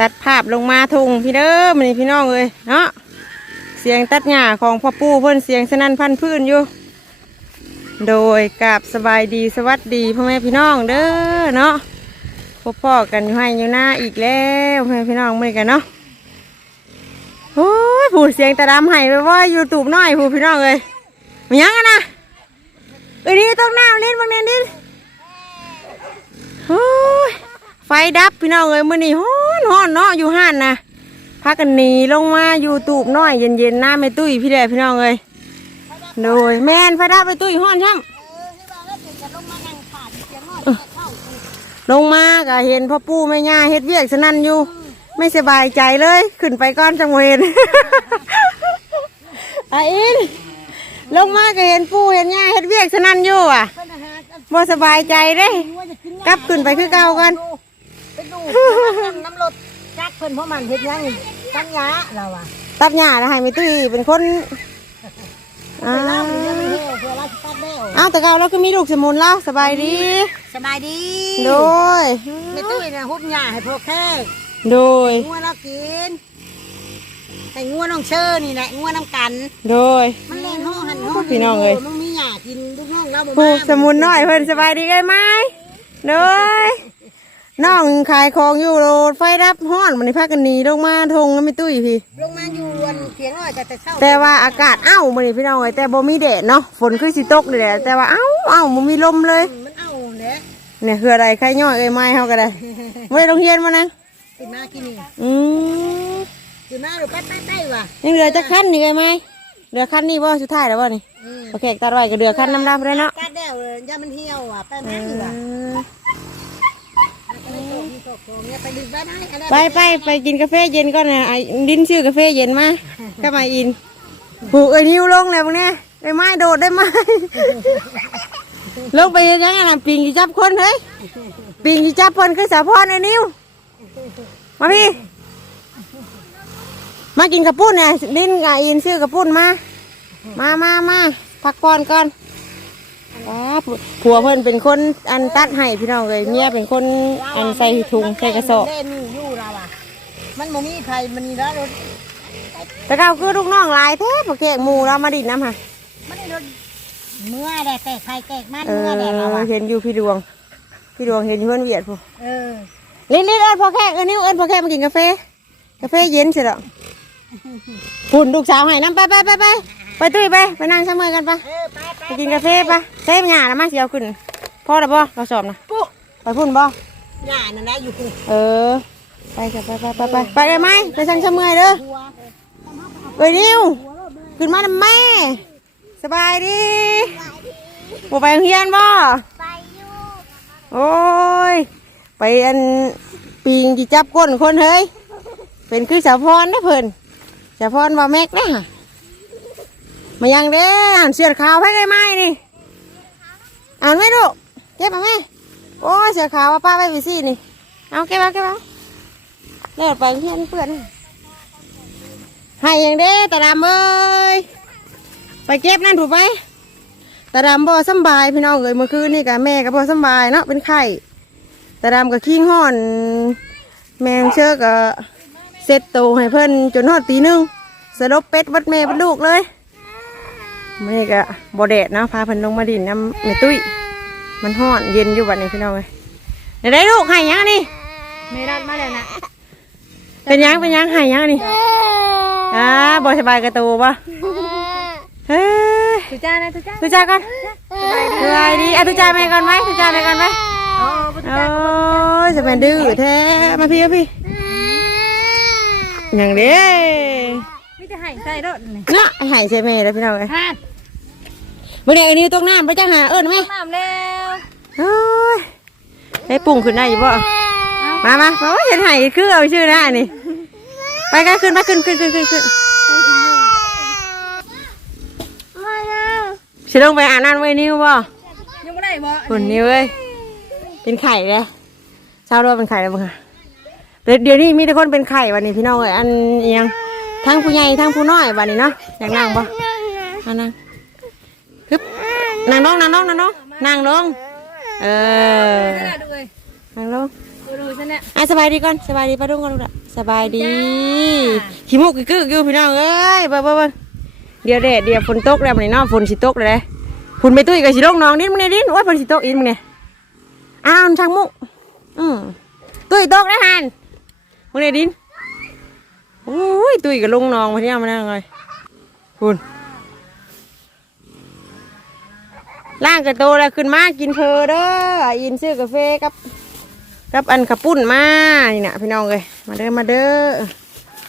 ตัดภาพลงมาทุงพี่เด้อมันนี่พี่น้องเลยเนาะเสียงตัดหญ้าของพ่อปู่เพิ่นเสียงสนั่นพันพื้นอยู่ โดยกราบสบายดีสวัสดีพ่อแม่พี่น้องเด้อเนาะพบพ่อกันอยู่ให้อยู่หน้าอีกแล้วพ่อแม่พี่น้องมือกันเนาะโอ้ยผู้เสียงตาดำให้ไปว่ายูทูบน้อยผู้พี่น้องเลยมันยังกันนะเอ้ยนี่ต้องน้ำเล่นบางเน่นดิโอ้ย ดับพี่น้องเลยมื้อนี้ฮ้อนฮ้อนเนาะอยู่ห้านนะพากันหนีลงมายูทูบน้อยเย็นๆหน้าไม่ตุ้ยพี่เด้พี่น้องเลยโดยแมนไฟดับไปตุ้ยห้อนช่ำลงมาก็เห็นพ่อปู่แม่ย่าเฮ็ดเวียกสนั่นอยู่ ไม่สบายใจเลย ขึ้นไปก้อนจังเวนอาอินลงมาก็เห็นปู่เห็นย่าเฮ็ดเวียกสนั่นอยู่อะบ่สบายใจเด้กลับขึ้นไปคือเก่ากัน ไปดูน้ำรถจักเพิ่นเพราะมันเฮ็ดหยังตั้งยาเราอะตัดหญ้าแล้วให้แม่ตุ้ยเป็นคนอ่าเล่าเรื่องมันเฮวเพื่อเราสิตัดแล้วเอ้าแต่เก่าเราก็มีลูกสมุนแล้วสบายดีสบายดีโดยไม่ตุ้ยเนี่ยหุบหญ้าให้พวกแค่โดยงัวเรากินให้งัวน้องเชอนี่แหละงัวน้ำกัน โดย มันเล่นห้องหันห้องพี่น้องเอ้ย มันมีหญ้ากินลูกน้องเราบ่ปลูมากสมุนน้อยเพิ่นสบายดีไงไหมโดย น้องขายของอยู่โรดไฟดับห้อนมันนี่พากันหนีลงมาทงแล้วไม่ตุ้ยพี่ ลงมาอยู่วันเพียงน้อยแต่แต่เช้าแต่ว่าอากาศเอ้ามันนี่พี่น้องเอ้ยแต่บ่มีแดดเนาะฝนคือสิตกนี่แหละแต่ว่าเอ้าเอ้ามันมีลมเลย มันเอาแหละเนี่ยคืออะไรใครย่อยเอ้ยไม้เฮาก็ได้ไม่ได้โรงเรียนมานะกินมากินนี่อืมกินมาหรือแป๊ดแป๊ดได้ว่ะยังเหลือจะขั้นนี่ไงไหมเหลือขั้นนี่บ่สุดท้ายแล้วบ่นี่อืมโอเคตัดไว้ก็เหลือขั้นน้ำดำเลยเนาะกัดแล้วเลยยามันเหี่ยวอะแป๊ด แป๊ดนี่ว่ะไปดึงไปได้อันนั้นไปไปไปกินกาแฟเย็นก่อนนะไอ้ดินชื่อกาแฟเย็นมาก็มาอินผูกเอ้ยนิ้วลงเลยพวกเนี้ยได้ไม้โดดได้ไม้ลงไปยังไงนะปิงจีจับคนเฮ้ยปิงจีจับคนคือสาวพรไอ้นิ้วมาพี่ มากินกระปุ้นเนี่ยดินกับอินชื่อกระปุ้นมา มามามาพักผ่อนก่อน ว้าผัวเพิ่นเป็นคนอันตัดให้พี่น้องเลยเมียเป็นคนอันใส่ถุงใส่กระสอบเล่นอยู่เราอะมันบ่มีใครมันนี่แล้วรถแต่เราคือลูกน้องหลายแท้ปะเกะหมูเรามาดินน้ำค่ะมันนี่รถเมื่อแดดแตกใครแตกมันเอเมื่อแดดเราออะเห็นอยู่พี่ดวง พี่ดวงเห็นอยู่เพื่อนเวียดพูเออลิ้นลิ้นเอิญพอแค่เอิญนิ้วเอิญพอแค่มากินกาแฟกาแฟเย็นเสร็จแล้วหุ่นลูกสาวให้น้ำไปไปไปไป ไปตุ้ยไปไปนั่งเสมอกันไปเออไปไปไปกินกาแฟไปเซฟหยาแล้วมาเสียวขึ้นพ่อแล้วบ่เราสอบนะปุ๊ไปพุ่นบ่หญ้านั่นนะอยู่กูเออ ไปจ้ะไปไปไปไปไปเลยไหมไปสั่งเสมอเด้อหัวเอ้ยนิ้วขึ้นมาทำแม่สบายดีบ่ไปโรงเรียนบ่ไปอยู่โอ้ยไปอันปีงจีจับก้นคนเฮ้ยเป็นคือสาวพรนะเพิ่นสาวพรว่าแม็กนะ มายังเด้อ่านเสือขาวให้ไงไม้นี่อ่านไหมลูกเก็บมาไหมโอ้เสือขาวว่าป้าไปไปสินี่ เอาเก็บเอาเก็บเอาเลิกไปเพื่อนเพื่อนให้ยังเด้ตาดำเอ้ยไปเก็บนั่นถูกไปตาดำบ่สบายพี่น้องเอ้ยเมื่อคืนนี่กับแม่ก็บ่สบายเนาะเป็นไข้ตาดำกับขี้ห้อน แมงเชือก็เสร็จโตให้เพิ่อนจนฮอดตีหนึงสลบเป็ดวัดแม่วัดลูกเลย มื้อนี้ก็บ่แดดเนาะพาเพิ่นลงมาดินน้ำแม่ตุ้ยมันห้อนเย็นอยู่บัดนี้พี่น้องเอ้ยเดี๋ยวได้ลูกให้หยังนี่ไม่ได้มาแล้วนะเป็นหยังเป็นหยังให้หยังนี่อ่าบ่สบายกระตูบ่เฮ้ยทุจ้านะทุจ้าตุจ่าก่อนสบายดีอะตุจ่าแม่ก่อนไหมตุจ่าแม่ก่อนไหมอ๋อโอ้ยจะเป็นดื้อแท้มาพี่มาพี่อย่างเด้ ไม่จะให้ใส่รถนี่เนาะไอ้หายใช่ไหมแล้วพี่น้องเอ้ยฮะเมื่อไหร่อันนี้ตกน้ำไปจ้าหาเอิญไหมน้ำแล้วโอ้ยได้ปุ่งขึ้นได้อยู่บ่มามาโอ้ยเห็นหายคือเอาชื่อนะอันนี่ ไปกันขึ้นมาขึ้นขึ้นขึ้นขึ้นขึ้นสิลงไปอาบน้ำไว้นิ้วบ่ยังไม่ได้บ่หุ่นนิ้วเอ้ยเป็นไข่เลยเช้าด้วยเป็นไข่แล้วบ้างค่ะเดี๋ยวเดี๋ยวนี้มีแต่คนเป็นไข่วันนี้พี่น้องเอ้ยอันอิหยัง ทั้งผู้ใหญ่ทั้งผู้น้อยวันนี้เนาะอยากนั่งบ่มานั่งฮึบนั่งลงนั่งลงนั่งลงนั่งลงเออได้ดูเลยนั่งลงดูซะเนี่ยอะสบายดีก่อนสบายดีป้าดุ้งก่อนลูกละสบายดีขี้มูกกึกๆอยู่พี่น้องเอ้ยเบิ่งเบิ่งเบิ่งเดี๋ยวแดดเดี๋ยวฝนตกแล้วมื้อนี้เนาะฝนสิตกเลยเด้ฝนไปตุ้ยกับสิลงน้องนิดมึงเนี่ยดินโอ้ยฝนสิตกอีกมึงเนี่ยอ้าวช่างมุกอืมตุ้ยตกนะฮันมึงเนี่ยดินโอ้ยตุ้ยกับลุงน้องมาที่นี่มานั่งเลยคุณล่างกระโตแล้วขึ้นมากินเพอเด้ออินซื้อกาแฟกับกับอันขับปุ้นมานี่นะพี่น้องเลยมาเด้อมาเด้อ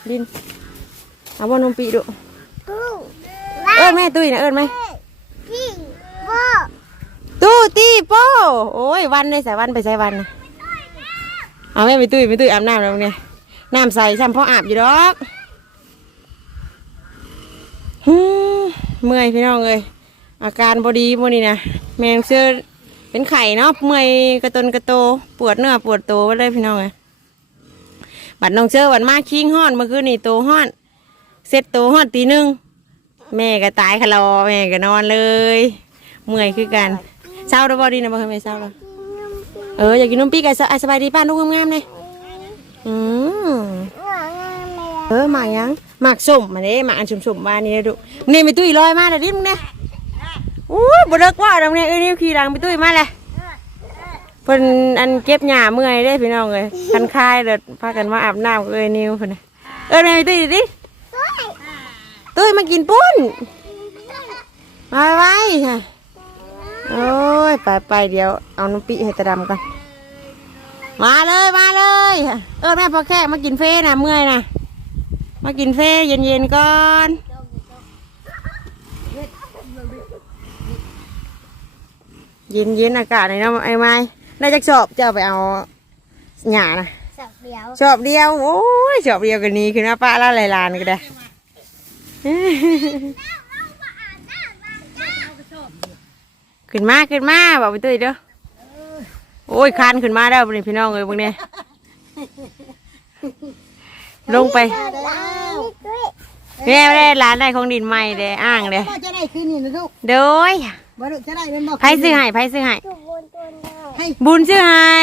ดินเอาบอนมปีดูเอิญแม่ตุ้ยนะเอิญไหมตู้ตีโป้โอ้ยวันเลยสายวันไปสายวันเอาแม่ไปตุ้ยไปตุ้ยอาบน้ำแล้วเนี่ย น้ำใสซ้ำพ่ออาบอยู่ดอกเมื่อยพี่น้องเลยอาการบอดีโมนี่นะแมงเชื่อเป็นไข่เนาะเมื่อยกระตนกระโตปวดเนื้อปวดโตวไปเลยพี่น้องเลยบัดน้องเชื่อวันมาคิงห้อนเมื่อคืนนี่โตห้อนเสร็จโตห้อนตีหนึ่งแม่ก็ตายคลอแม่ก็นอนเลยเมื่อยคือกันเศร้าแล้วบอดีนะบ่เคยไม่เศร้าแล้วเอออยากกินนมปีกไก่สบายดีป้านุ่งงามๆเลยอืม เออหมากยังหมากส้มมาเด้หมากอันส้มๆมานี่ด้อดูนี่ไปตุ้ยลอยมาเลยดิมึงเนี่ยอู้บ่เลิกว่าดังเนี่ยเอ้ยนี่ขี่หลังไปตุ้ยมาเลยเพิ่นอันเก็บหญ้าเมื่อยได้พี่น้องเลยคันคายเด็ดพากันมาอาบน้ำกับเอ้ยนิวเพิ่นเอ้ยแม่ไปตุ้ยดิดิตุ้ยมากินปุ้นมาไว้ค่ะโอ้ยไปไปเดี๋ยวเอาน้ำปิให้ตาดำก่อนมาเลยมาเลยเออแม่พอแค่มากินเฟ่นะเมื่อยนะ มากินเฟ่เย็นๆก่อนเย็นเย็นๆอากาศหน่อยเนาะไอ้ไม้ได้จักชอบจะเอาไปเอาหญ้านะสักเดียวชอบเดียวโอ้ยชอบเดียวกันนี้คือหน้าป้าละลายลานก็ได้ขึ้นมาขึ้นมาบอกไปตุ้ยเด้อโอ้ยคานขึ้นมาแล้วนี่พี่น้องเอ้ยพวกนี้ ลงไปแม่ไม่ได้ร้านได้ของดินใหม่เด้อ้างเด้ก็จะได้คืนนี้นะลูกโดยบ่ลูกจะได้เป็นบ่ไผซื้อให้ไผซื้อให้ให้บุญซื้อให้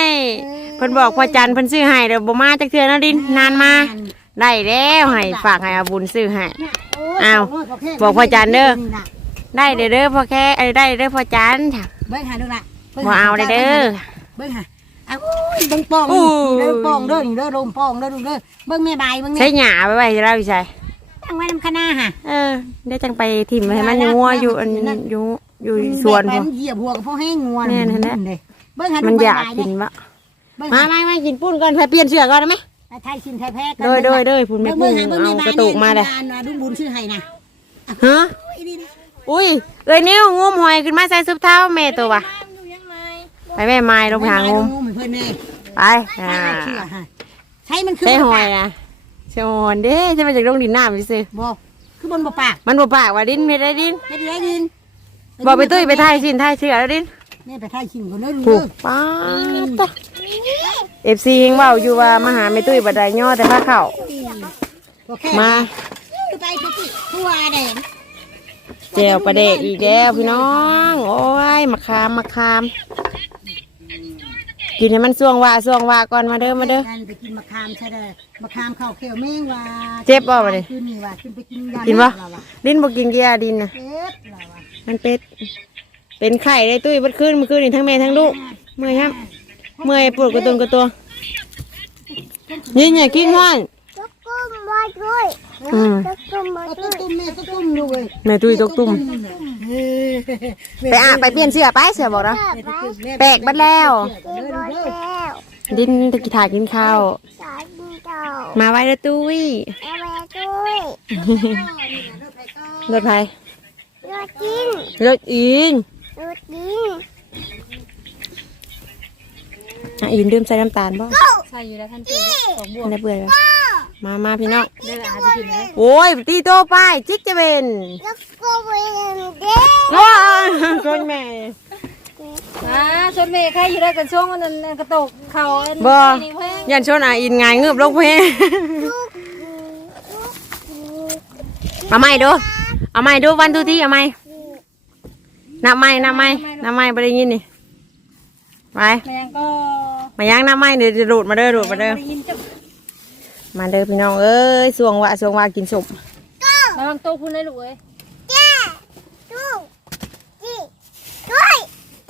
เพิ่นบอกพ่อจันทร์เพิ่นซื้อให้เดี๋ยวบ่มาจักเทื่อเนาะดินนานมาได้แล้วให้ฝากให้อาบุญซื้อให้โยอ้าวโยโเคบอกพ่อจันเด้อนี่น่ะได้เด้อเด้อพ่อแค่เอ้ยได้เด้อพ่อจันทร์ค่ะเบิ่งหาดูล่ะบิ่งบ่หเอาเลยเด้อเบิ่งหาเอาโอ้ยเบิ่งปองโอ้นี่ยเด้อปองเด้อนี่เด้อลมปองเด้อลูกเด้อเบิ่งแม่บายเบิ่งใช้แม่หญ้าไว้ไว้ให้เราอีใส่ตั้งไว้นำคณะฮะเออ ได้จังไปถิ่มให้มันงัวอยู่อันอยู่อยู่สวนแบพุ่บนเหยียบหัวกับพ่อแห้งงัวแม่นหั่นแหละเด้เบิ่งหาดูมันอยากใบกินๆวะเบิ่งมาหามามากินปุ้นก่อนไปเปลี่ยนเสื้อก่อนได้ไหมไทยชินไทยแพ้กัโดยโดยโดยพุ่นแม่ปุ้งบิ่งหบิ่เอาแม่บกระตุกมาเลยบิ่งดุงบุญชื่อให้นะฮะโอ้ยนี่นะอุ้ยเอ้ยนิ้วงมหอยขึ้นมาใส่ซุปเท้าแม่ตัววะ ไปแม่ไม้ลงไปหางมเหมือนเพื่อนแน่ไปอ่าเชื่อฮะใช้มันคือใส่บนหอยปากนะใส่หอยเด้ใช่มาจากโรงดินน้ำพี่ซื้อบอกคือบนบ่ปาก มันบ่ปากว่าดินไม่ได้ดินเฮ็ดได้ดินบอกไปตุ้ยไปถ่ายสินถ่ายเสื้อแล้วดินนี่ไปไทยชินก่อนเด้อดูถูเด้กอป้าตเอฟซีเฮงเบาอยู่ว่ามาหาแม่ตุ้ยบัดไดย่อแต่ผ้าเข่าบ่แค่มาไปทุกที่ทั่วแดงเจลประเดกอีกแล้วพี่น้อง โอ้ยมะขามมะขาม กินให้มันส่วงว่าส่วงว่าก่อนมาเด้อมาเด้อ กันไปกินมะขามใช่เด้อมะขามข้าวเขียวแมงว่าเจ็บบ่บัดนี้คืนนี้ว่าขึ้นไปกินยากินบ่ปะดินบ่กินเกียาดินนะเจ็บเราว่ามันเป็ด เป็นไข่ได้ตุ้ยบัดขึ้นเมื่อคืนนี่ทั้งแม่ทั้งลูกเมื่อยครับ เมื่อยปวดกระตุนกระตัวนี่ไงกินห้อน อืมก็ตุ้มแม่ก็ตุ้มดูเว้ยแม่ตุ้ยตกตุ่มไปอะไปเปลี่ยนเสื้อไปเสื้อบอกนะแปลกบัดแล้วดินตะกี้ถ่ายกินข้าวมาไว้แล้วตุ้ยรถไฟรถอินอะอินดื่มใส่น้ำตาลบ่ใส่อยู่แล้วท่านเจ้าสองบวก ไม่ได้เบื่อเลย มามาพี่น้องได้ละอาจจะกินได้โอ้ยตีโตไปจิกจะเป็นโอ้ยคนแม่ อ่าชนเมย์ใครอยู่ได้กันช่วงวันนั้นกระตกเขาอันบ่ นี่เพิ่งยันชนอะอินงายเงือบลงเพเอาใหม่ดูเอาใหม่ดูวันทูที่เอาใหม่นับใหม่นับใหม่นับใหม่ไปได้ยินนี่ไปแมงก็มาย่างน้ำไม้เดี๋ยวจะดูดมาเด้อดูดมาเด้อ ได้ยินจัง มาเด้อพี่น้องเอ้ยสวงว่าสวงว่ากินสมระวังโตคุณเลยลูกเอ้ย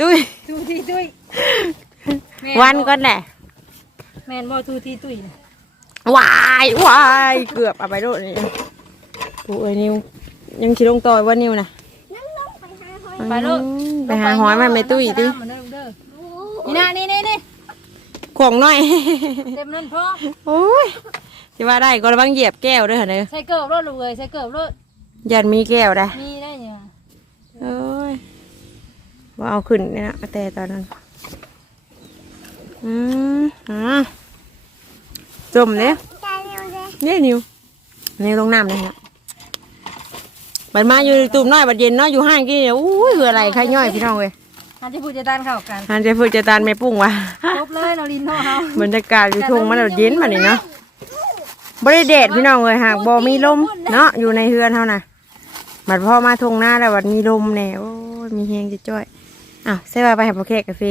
ตุ้ยทูทีตุ้ยแม่วันก่อนแหละแม่นบ่ทูทีตุ้ยวายวายเกือบเอาไปโดดนี่ปูเอ้ยนิวยังคิดลงต่อยว่านิวนะไปลูกอืมไปหาหอยมาไม่ตุ้ยดิมาเด้อเด้อนี่นะนี่นี่นี่ของหน่อย เต็มนั่นพ่อโอ้ย ที่ว่าได้ก็ระวังเหยียบแก้วเด้วยเหรอเนี่ยใส่เกิบรถลูกเอ้ยใส่เกิบรถยันมีแก้วได้มีได้เนี่ยเอ้ยว่าเอาขึ้นเนี่ยนะแต่ตอนนั้น อืมอ่าจมเนี่ยเนี่ยนิวนิวลงน้ำเลยฮะบัดมาอยู่ตุ่มน้อยบัดเย็นเนาะอยู่ห้างกี่เดี๋ยวอุ้ยคืออะไรใครย่อยพี่น้องเว้ยอันที่พูดจะด้านเข้ากันฮันจะฝึกจะตานไม่ปุ้งวะครบเลยเราลินเนาะเฮาบรรยากาศอยู่ทุ่งมันแบบเย็นมานี่เนาะ บริเดดพี่น้องเลยหากบ่มีลมเนาะอยู่ในเฮือนเท่าน่ะบัดพ่อมาทงหน้าแล้วบัดมีลมแน่โอ้ยมีเฮงจะจ้อยอ้าวใส่ว่าไปให้พ่อเค้กกาแฟ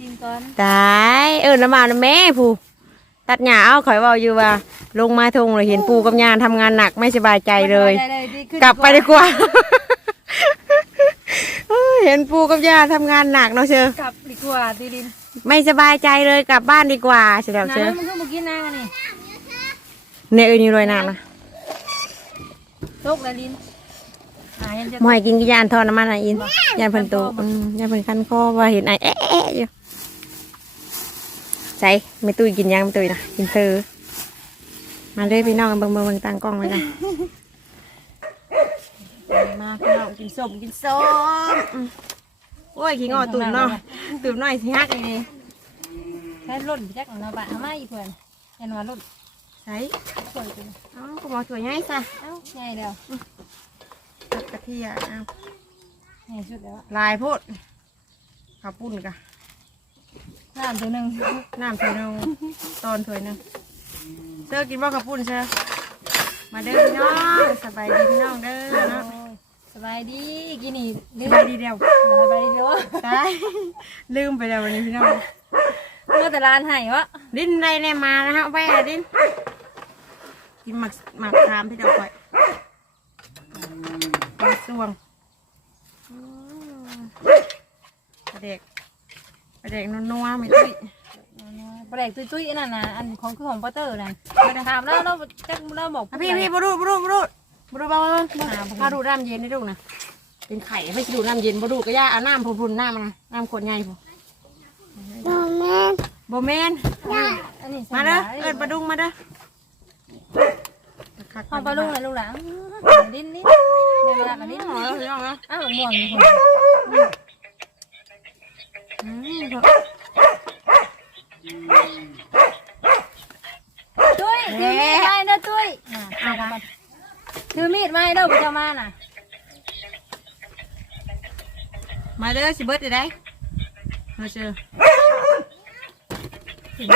กินก่อนตายเออน้ำมาน้ำแม่ผู้ตัดหญ้าเอาข่อยเว่าอยู่ว่า ลงมาทงเลยเห็นปูกับยานทำงานหนักไม่สบายใจเลยได้ๆดีขึ้นกลับไปดีกว่าเอ้ยเห็นปูกับยาทำงานหนักเนาะเชอกลับดีกว่าดีลินไม่สบายใจเลยกลับบ้านดีกว่าเฉลียวน้ำเชอมันก็มากินน้ำกันนี่ เนยเอ้ยนี่รวยน้ำนะตกแล้วลินอ่ายังจะมวยกินกินยานทอดน้ำมันอะอินยานเพิ่นโตอืมยานเพิ่นคันคอว่าเห็นไอ้เอ๊ะเอ๊ะอยู่ใส่ไม่ตุ้ยกินยังไม่ตุ้ยนะกินเธอมาเลยพี่น้องเบิ่งเบิ่งเบิ่งตั้งกล้องไว้กันมาพี่น้องกินส้มกินส้มอืมโอ้ยขี้งอตุ่มเนาะตุ่มน้อยสิฮักอีนี่แค่ร่นไปจักเอาเนาะบ้านเอามาอีกเพื่อนเห็นว่าร่น ใส่สวยจังเอ้าก็บอกถั่วใหญ่ซะเอ้าใหญ่แล้วตักกะเทียเอาใหญ่สุดแล้วอะลายโพดข้าวปุ้นกะน้ำตัวหนึ่งน้ำถ้วยหนึงตอนถ้วยหนึงเสื้อกินบ่ข้าวปุ้นเสื้อมาเด้อพี่น้องสบายดีพี่น้องเด้อเนาะโอ้ยสบายดีกินนี่สลืมบายดีเดียวสบายดีเดียวอะตายลืมไปแล้ววันนี้พี่น้อง เมื่อแต่ร้านให้วะดิ้นได้แน่มานะฮะไปอะดิ้นกินหมักหมักทามพี่ดอกไว้ปลาสวงอืมปลาเด็กปลาเด็กนัวๆไม่ตุ้ยปลาแดกตุ้ยๆนั่นน่ะอันของคือของปัตเตอร์นั่นถามแล้วเราจักเราบอกอะพี่พี่บรูดบรูดบรูดบรูดเบาๆพาดูดน้ำเย็นให้ดูนะเป็นไข่ไม่ใช่ดูดน้ำเย็นบรูดก็ย่าเอาน้ำพุนๆน้ำนะน้ำขวดใหญ่ผมโบแมนอันมาเด้อเอิดปลาดุงมาเด้อเอาปลาลุงเลยลูกหลานดิ้นดิ้นในเวลากันดิ้นอ๋อพี่น้องเนาอ้าวม่วงอยู่คนอืมตุ้ยถือมีดมาเด้อตุ้ยถือมีดมาเด้อไปเจ้ามาน่ะมาเด้อสิเบิร์ดได้มาเจอ ม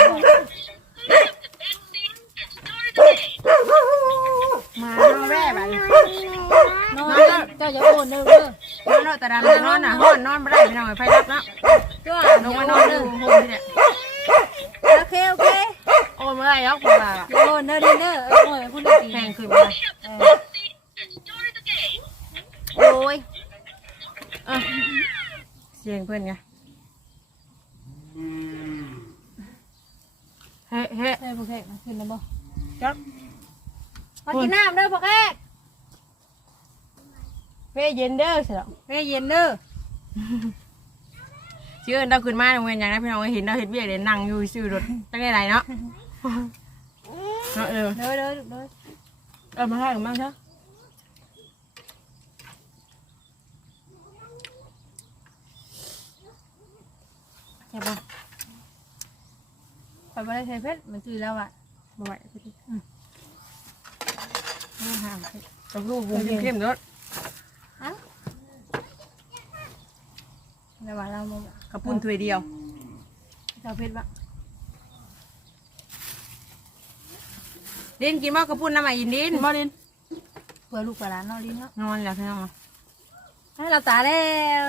าน้องแร่ไปนอนเจ้าอย่าโอนเด้อเด้อนอนเนาะแต่ดำนอนน่ะห้อนนอนไม่ได้พี่น้องไฟดับเนาะจ้าลงมานอนเด้อโหเนี่ยโอเคโอเคโอนไม่ได้ยกคนละอย่าโอนเด้อดิ้นเด้อเออโอ้ยพูดได้ดีแพงขึ้นมาโอ้ยอะเสียงเพื่อนไง ฮ้เฮ้เฮ้ยพวกแขกมาขึ้นแล้วบ่จักมากินน้ำเด้อพวกแขกเพ่เย็นเด้อเสียเฮ้ยเย็นเด้อชื่อเราขึ้นมาโรงเรียนอย่างนั้นพี่น้องเห็นเราเห็นเบี้ยเดี๋ยวนั่งอยู่ชื่อรถตั้งได้ไรเนาะเนาะเออเด้อเด้อเด้อเออมาให้กันบ้างเถอะใช่ปะ ไปบ่ได้ใส่เพชรมันจืดแล้วอะมาไหวพี่ดิอืมไม่ห่างกับลูกวงเข้มๆเนาะในวันเราบ่กระปุ่นถ้วยเดียวเจ้าเพชรบ่ดินกินบ่กระปุ่นน้ำอะอินดินบ่ดินเพื่อลูกเพื่อหลานเนาะลิ้นเนาะนอนแล้วพี่น้องให้เราตาแล้ว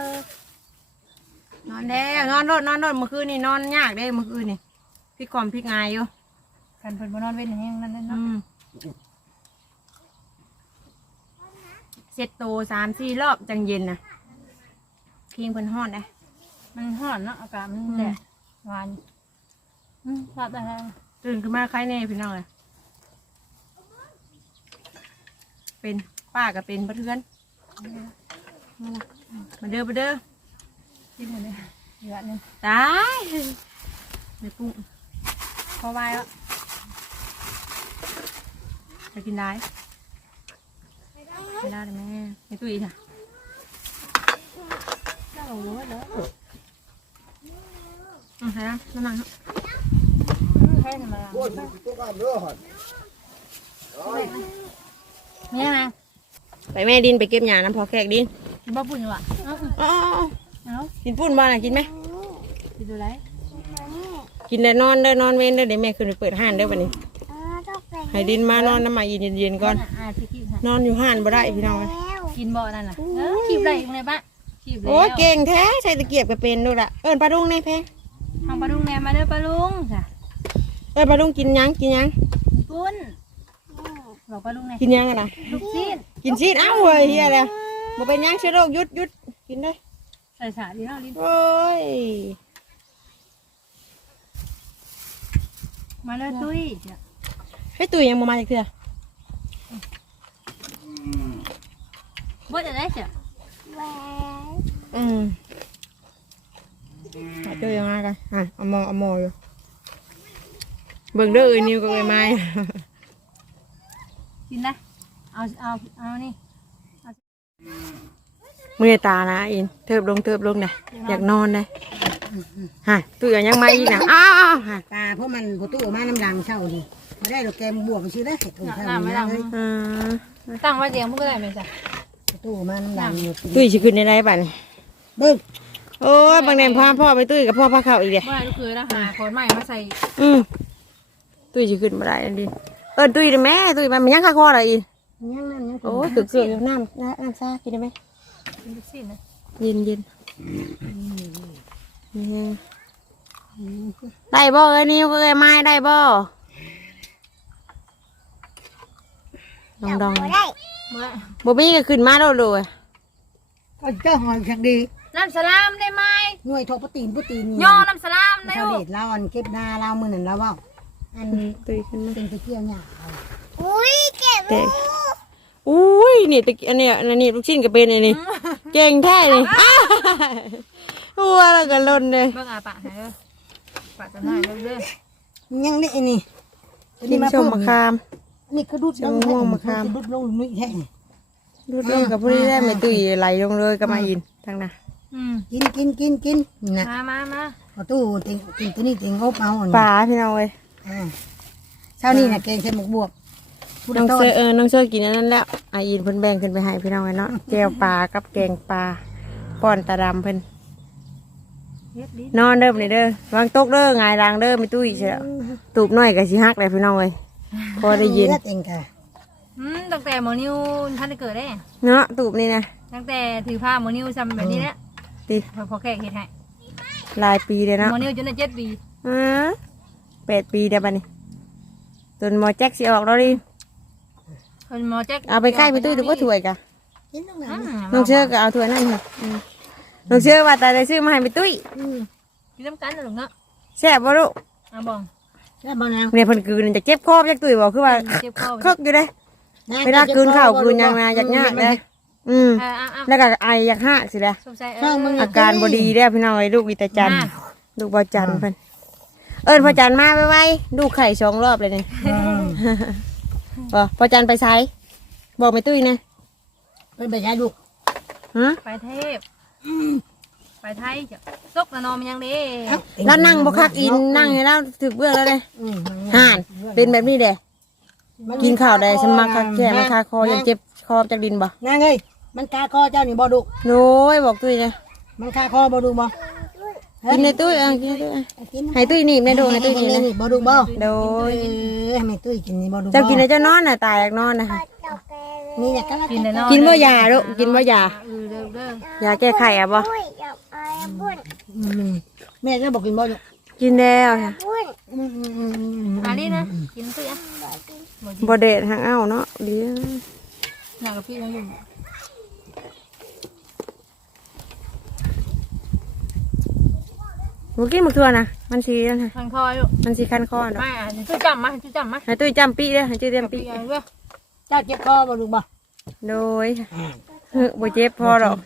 นอนแล้วนอนรถนอนรถเมื่อคืนนี่นอนยากเด้เมื่อคืนนี่ พริกก่อนพริกงายอยู่กันเพิ่นบ่นอนเว้นอย่างนี้นั่นนั่นเนาะอืมเสร็จโตสามสี่รอบจังเย็นนะเพียงเพิ่นฮอดได้มันร้อนเนาะอากาศมันแดดหวานอืมรับได้แล้วตื่นขึ้นมาใครแน่พี่น้องเลยเป็นป้าก็เป็นประเทือนมาเด้อมาเด้อกินหมดเลยเหลือนึงตายไม่ปรุง พอไหวแล้วจะกินได้ไม่ได้เลยแม่ไม่ตุ้ยค่ะโอ้โหเด้ออืมใช่ไหมน้ำมันแค่นั้นมาเนี่ยนะไปแม่ดินไปเก็บหญ้าน้ำพอแขกดินกินบ่ปุ่นอยู่อะเอ้าอ๋อเอ้ากินปุ้นบ้านอะกินไหมกินดูไร กินแต่นอนเด้อนอนเว้นเด้อเดี๋ยวแม่ขึ้นไปเปิดห้านเด้อวันนี้ ให้ดินมานอนน้ำมาเย็นเย็นๆก่อน อ่าที่กินค่ะนอนอยู่ห้านบ่ได้พี่น้องเอ้ยกินบ่อนั่นน่ะเออขีบได้ยังไงบ้างขีบแล้วโอ้ยเก่งแท้ใช้ตะเกียบก็เป็นดูละเอิญปลาดุงในแพงทางปลาลุงแหนมมาเด้อปลาลุงจ้ะเอิญปลาดุงกินหยังกินหยังปุ้นบอกปลาลุงแหนมกินหยังอะนะลูกซีนกินซีดเอ้าเว้ยเฮียแล้วบ่เป็นหยังเชื้อโรคหยุดหยุดกินได้ใส่สาดีเนาะลิ้น โอ้ย มาเลยตุ้ยจ้ะให้ตุยยังบ่มาจากเถื่อบ่จะได้จ้ะอืมหาเจอยังไงกันอะเอามอเอามออยู่เบิ่งเด้อเอ้ยนิวกับเอ้ยไม้กินได้เอาเอาเอานี่มือตานะอินเทิบลงเทิบลงนะอยากนอนนะ ฮะตุยยังมาอีกนะอ้าวฮะตาเพราะมันพอตู้ออกมาน้ำดังเช่าดิมาได้ดอกแกมบวกไปซื้อได้เสร็จถูกหเท่าน้าไม่นี้ดังเลยอ่าตั้งไว้เตียงพวกก็ได้ไหมจ้ะพอตู้ออกมาน้ำดังอยู่ตุ้ยสิขึ้นในไรบัดนี้เบิ้งโอ้ยบางแนมพาพ่อไปตุ้ยกับพ่อพาเข้าอีกเด้เมื่อไหร่ลูกเคยนะหาขอนใหม่มาใส่อืมตุ้ยสิขึ้นมาได้อันดีเอินตุ้ยได้แม่ตุ้ยมันมันยังคาคออะไรอีกยังนั่นยังโอ้ยเกือบเกือบน้ำน้ำน้ำซากินได้ไหมกินลูกซีนนะเย็นเย็นนี่ ได้บ่เอ้ยนิ้วก็เอ้ยไม้ได้บ่ดองดองเมื่อบ่มีก็ขึ้นมาแล้วเลยก็เจ้าหอยแข็งดี น้ำสลามได้ไหมหน่วยทอปตีนปตีนย่อน้ำสลามได้เท่าลูเด็กดเราอันเก็บนาเรามือหนึ่งเราเว่าอันตุ้ยขึ้นมาเป็นตะเกียบเนี่ยเด็กอุ้ยนี่ตะกี้อันเนี้ยอันนี้ลูกชิ้นก็เป็นอันนี้เก่งแท้เลยอ้าว หัวแล้วก็ล่นเลยเบิ่งอาปะให้เด้อปะจำได้เด้อยังนี่อันนี้กินชมมะขาม นี่กระดุดลงม่วงมะขามกระดุดลงนี่แท้ดูดลงกับผู้ที่ได้ไม่ตุ้ยไหลลงเลยก็มาอินทางน่ะอืมกินกินกินกินนะมามามาพอตู้ติงติงตัวนี้ติงอบเอาอันปลาพี่น้องเว้ยเช้านี้นะแกงใส่หมกบวบผู้น้องต้เชอเออน้องเชอกินอันนั้นแล้วอาอินเพิ่นแบ่งขึ้นไปให้พี่น้องไว้เนาะแก้วปลากับแกงปลาป้อนตาดำเพิ่นเฮ็ดดิ นอนเด้อนี่เด้อวางตกเด้อหงายรางเด้อไม่ตุ้ยเชียวตูบน้อยก็สิฮักเลยพี่น้องเว้ยพอได้ยิน เลือดเองค่ะอืมตั้งแต่หมอนิวท่านได้เกิดได้ เนาะตูบนี่นะตั้งแต่ถือผ้าหมอนิวทำแบบนี้แหละติพอพอแขกเฮ็ดให้หลายปีเลยเนาะหมอนิวจนได้เจ็ดปีอ่าแปดปีเด้อบัดนี้จนหมอแจ็คสิออกแล้วดิคนหมอแจ็คเอาไปใกล้พี่ตุ้ยถูกว่าถ้วยกะกินตรงไหนอืมน้องเชื่อก็เอาถ้วยนั่นค่ะอืม น้องเชื่อว่าแต่ได้ซื้อมาให้พี่ตุ้ยกินน้ำกันนะลูกเนาะแซ่บบ่ลูกเอาบ่งใช่บ่นางเนี่ยเพิ่นกลืนจะเจ็บคอจักตุ้ยบอกคือว่าเจ็บคอเคิกอยู่เด้เวลากลืนข้าวกลืนหยังนะอยากยากเด้อืมเอออะอะแล้วก็ไออยากหากสิเด้สงสัยเอออาการบ่ดีเด้อพี่น้องไอ้ลูกวิตาจันทร์น่าลูกบ่จันทร์เพิ่นเอิ้นพ่อจันทร์มาไวๆลูกไข่สองรอบเลยนี่บ่พ่อจันทร์ไปไสบอกไม่ตุ้ยนะเป็นไปใช้ลูกฮะไปเทพ ไปไทยจ้ะซกละนอมนยังเด้แล้วนั่งบ่คักอินนั่งให้เราถึกเบื่อแล้วเด้อืมห่านเป็นแบบนี้เด้กินข้าวได้สมัครคักแค่มันคาคอยังเจ็บคอจากดินบ่นางเอ้ยมันคาคอเจ้านี่บ่ดุโน้ยบอกตุ้ยนะมันคาคอบ่ดุบ่กินในตุ้ยเออกินในตุ้ยเอากินให้ตุ้ยหนีบในโดงให้ตุ้ยหนีบนะนี่บ่ดุบ่โดเอ้ยยให้แม่ตุ้ยกินนี่บ่ดุบ่เจ้ากินแล้วเจ้านอนน่ะตายอยากนอนนะคะนี่อยากกันกินแต่นอนกินบ่ยาลูกกินบ่ยาเอ อเด้อเด้อยาแก้ไขอะบ่แม่ก็บอกกินบ่ดุกินแล้วค่ะมาดินะกินสิอะบ่เด็ดทางเอ้าเนาะเดียวอยากกับพี่ยังอยู่บ่กินบักทั่วนะมันสินั่นน่ะทางคอยอยู่มันสิคันคอดอกมาอะจุดจำมาจุดจำมาให้ตุ้ยจำปีเด้อให้ตุ้ยกับจำปีพี่ยังเว้ยเจ้าเจ็บคอบ่ลูกบ่โดยเฮ้อบ่เจ็บพอหรอก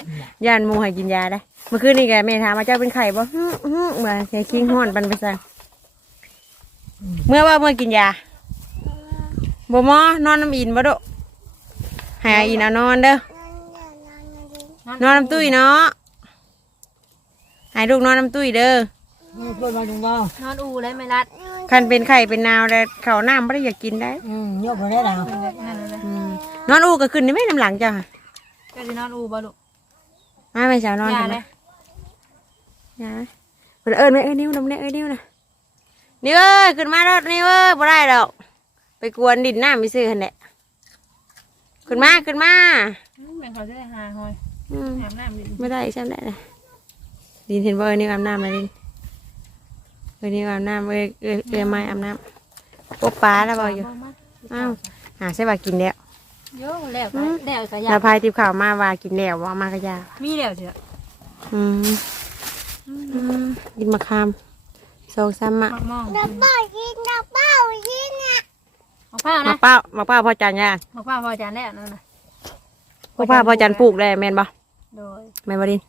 ย่านหมูให้กินยาได้เมื่อคืนนี่แกแม่ถามว่าเจ้าเป็นไข้บ่ฮึฮึเหมือนแค่คิงฮ้อนปันไปสั่งเมื่อว่าเมื่อกินยาบ่หมอนอนน้ำอินบ่โดะให้อาอินเอานอนเด้อนอนน้ำตุ้ยเนาะให้ลูกนอนน้ำตุ้ยเด้อนี่พูดมาลุงบ่นอนอูเลยไม่รัดคันเป็นไข้เป็นนาวแล้วเขาวน้ำไม่ได้อยากกินได้อืมยกบ่ได้แล้วนั่นเลยอืมนอนอูก็ขึ้นนี่ไม่น้ำหลังจ้ะ ค่ะก็จะนอนอูบ่ลูกมาไม่เช้านอนยาทำไมเลยยาเพิ่นเอิญไหมเอ้ยนิ้วนำเนี่ยเอ้ยนิ้วนะนิ้วเอ้ยขึ้นมาแล้วนิ้วเอ้ยบ่ได้ดอก ไปกวนดินน้ำไปซื้อหันแหละขึ้นมาขึ้นมาเป็นเขาจะได้หาหอยอืม หามน้ำดิไม่ได้ใช่ไหมเลยดินเห็นว่าเอ้ยนิ้วอาบน้ำนะดินเอ้ยนิ้วอาบน้ำเอ้ยเอ้ยเอ้ยไม้อาบน้ำโป๊ปลาแล้วบ่อยู่ อ้าว หาใช่ป่ะกินแล้ว เยอะแล้วก็แล้วก็ยาแล้วพายติบข่าวมาว่ากินแล้วว่ามากระยามีแล้วเถอะอืมอืมกินมะขามสองสามมะมากมองดับเบิ้ลยิงดับเบิ้ลยิงอะมะพร้าวมะนะเป้ามะเป้าพอจันยามะพร้าวพอจานแล้วนั่นนะมะเป้าพอจันปลูกได้แม่นบ่โดยแม่นบ่ดิน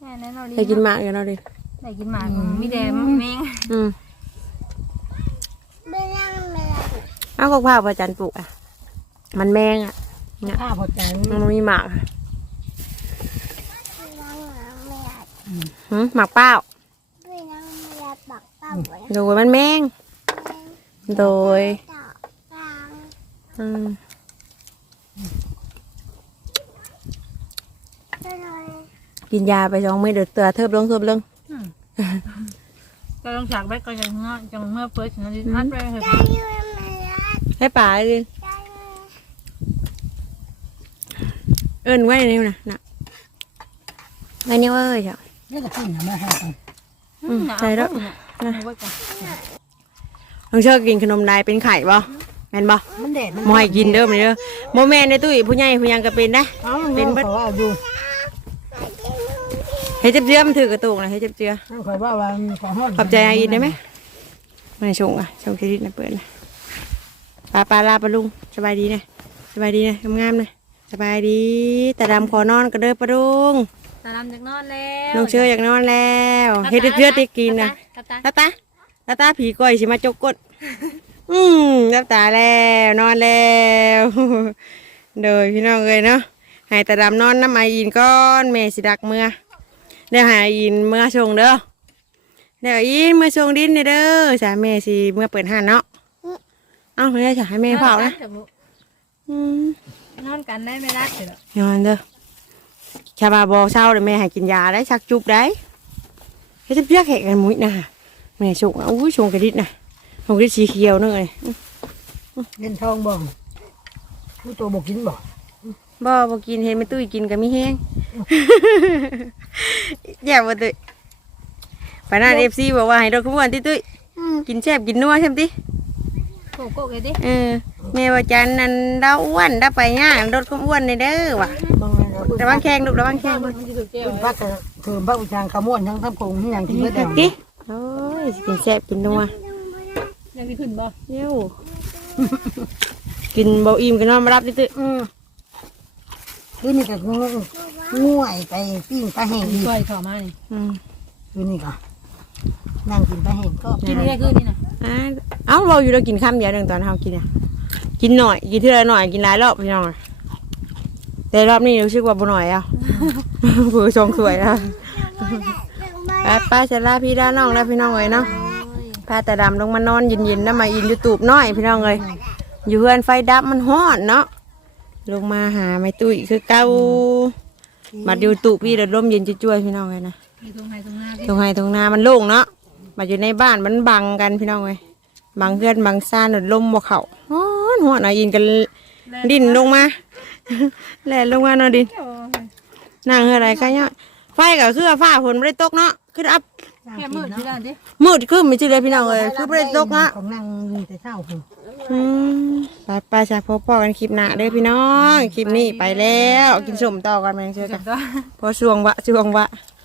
แน่แน่นอนได้กินมากอยู่เนาะดินได้กินหมากมีแต่แมงอืมไม่นั่งไม่ได้เอามะเป้าพอจันปลูกอะ มันแมงอะข้าพอใจมันบ่มีหมากอะไม่นั่งไม่ได้หืมหมากเป้าไม่นั่งไม่ได้ปักป้าไว้โดยมันแมง โดยต่อฟังอืมก็เลยกินยาไปสองมื้อเดือดเตือเทิบลงเทิบลงก็ต้องฉากไว้ก็ยังเงาะจังเมื่อเปิดฉันจะทัดไปเถอะใจอยู่ไม่ได้ให้ป่าเลยดิน ใจอยู่ เอิ้นไว้ในนิ้วนะน่ะไว้นิ้วเอ้ยจ้ะนี่ก็กินนะมาให้กันอืมใช่แล้วนะไว้ก่อนน้องเชิญกินขนมได้เป็นไข่บ่แม่นบ่มันเด็ดมันบ่ให้กินเด้อมันเด้อบ่แม่นในตุ้ยผู้ใหญ่ผู้ยังก็เป็นได้เอาเป็นเขาว่าอยู่เฮ็ดจับเจือมันถือกระตุกนะเฮ็ดจับเจือเขาคอยว่าว่าขอห้อนขอบใจอาอินได้ไหมไม่ชงอะชงเครดิตนะเปิดนะปลาปลาลาปลาลุงสบายดีนะสบายดีนะงามๆนะ สบายดีแต่ดำขอนอนก็เด้อปลาลุงตาลำจากนอนแล้วน้องเชื่ออยากนอนแล้วเฮ็ดจับเจือติกินนะกับตาตาตาตาตาผีก้อยสิมาจกกดอืมรับตาแล้วนอนแล้วโดยพี่น้องเลยเนาะให้แต่ดำนอนน้ำอาอินก้อนแม่สิดักเมื่อเดี๋ยวให้อาอินเมื่อชงเด้อเดี๋ยวอินเมื่อชงดินเด้อจ้าแม่สิเมื่อเปิดห้านเนาะเอ้าเฮ้ยจะให้แม่เผานะอืม นอนกันได้ไม่รัดเถอะนอนเด้อชาบาบอเช้าเดี๋ยวแม่ให้กินยาได้ชักจุบได้เฮ้ยจะเรียกแขกกันมุ้ยนะแม่ชงอะอุ้ยชงกระดิษนะชงกระดิษสีเขียวนึงเลยเล่นทองบ่ผู้ตัวบอกกินบ่บ่บ่กินเห็นไม่ตุ้ยกินก็มีแห้งแย่บ่ตุ้ยปานนั้นเอฟซีบอกว่าให้รถขบวนติตุ้ยกินแซ่บกินนัวใช่ไหมติ โกโก้เลยดิเออแม่ว่าจันนั่นดาวอ้วนดาไปย่างรถขบวนในเด้อว่ะบางวันเราระวังแข้งลูกระวังแข้งมันจะถูกเจ้าคุณพักก็คือพักอุจางขมวนทั้งทั้งคงที่ยังกินไม่ได้ติโอ้ยกินแซ่บกินนัวยังมีขึ้นบ่เย้วกินบ่อิ่มก็นอนมารับติตุ้ยอืมคือนี่ก็งูง่วยไปปิ้งปลาแห้งอีกช่วยเข้ามานี่อืมคือนี่ก็ นั่งกินปลาแห้งก็กินได้ขึ้นนี่นะอ่าเอ้าเราอยู่เรากินข้ามเดียวหนึ่งตอนเฮากินอะกินหน่อยกินเท่าไรหน่อยกินหลายรอบพี่น้องอะแต่รอบนี้รู้สึกว่าบ่หน่อยอะ ผู้ชงสวยอะป้าป้าจะลาพี่ลาน้องแล้วพี่น้องเลยเนาะพาแต่ดำลงมานอนเย็นๆน้ำมาอินยูทูบน้อยพี่น้องเลยอยู่เพื่อนไฟดับมันฮ้อนเนาะลงมาหาไม่ตุ้ยคือเก้าบัดยูทูบพี่เดือดร่มเย็นจุ้ยๆพี่น้องเลยนะ มีตรงไหนตรงหน้าดิตรงไห้ตรงนามันโล่งเนาะบัดอยู่ในบ้านมันบังกันพี่น้องเลยบังเพื่อนบังซ่านเดือดลมบ่เข่าฮ้อนฮ้อนเอาอินกันดินลงมาแล่นลงมาเนาะดินนั่งเฮืออะไรกันเนี่ยไฟก็คือว่าฟ้าฝนไม่ได้ตกเนาะคืออับแค่มืดที่นั่นดิมืดขึ้นไม่ใช่เลยพี่น้องเอ้ยคือบ่ได้ตกฮะของนางแต่เช้าพุ่น อืมไปไปจ้ะพบพ่อกันคลิปหน้าเด้อพี่น้อง คลิปนี้ไปแล้ว กินสมต่อกันแมงเชื่อกัน พอช่วงวะช่วงวะเ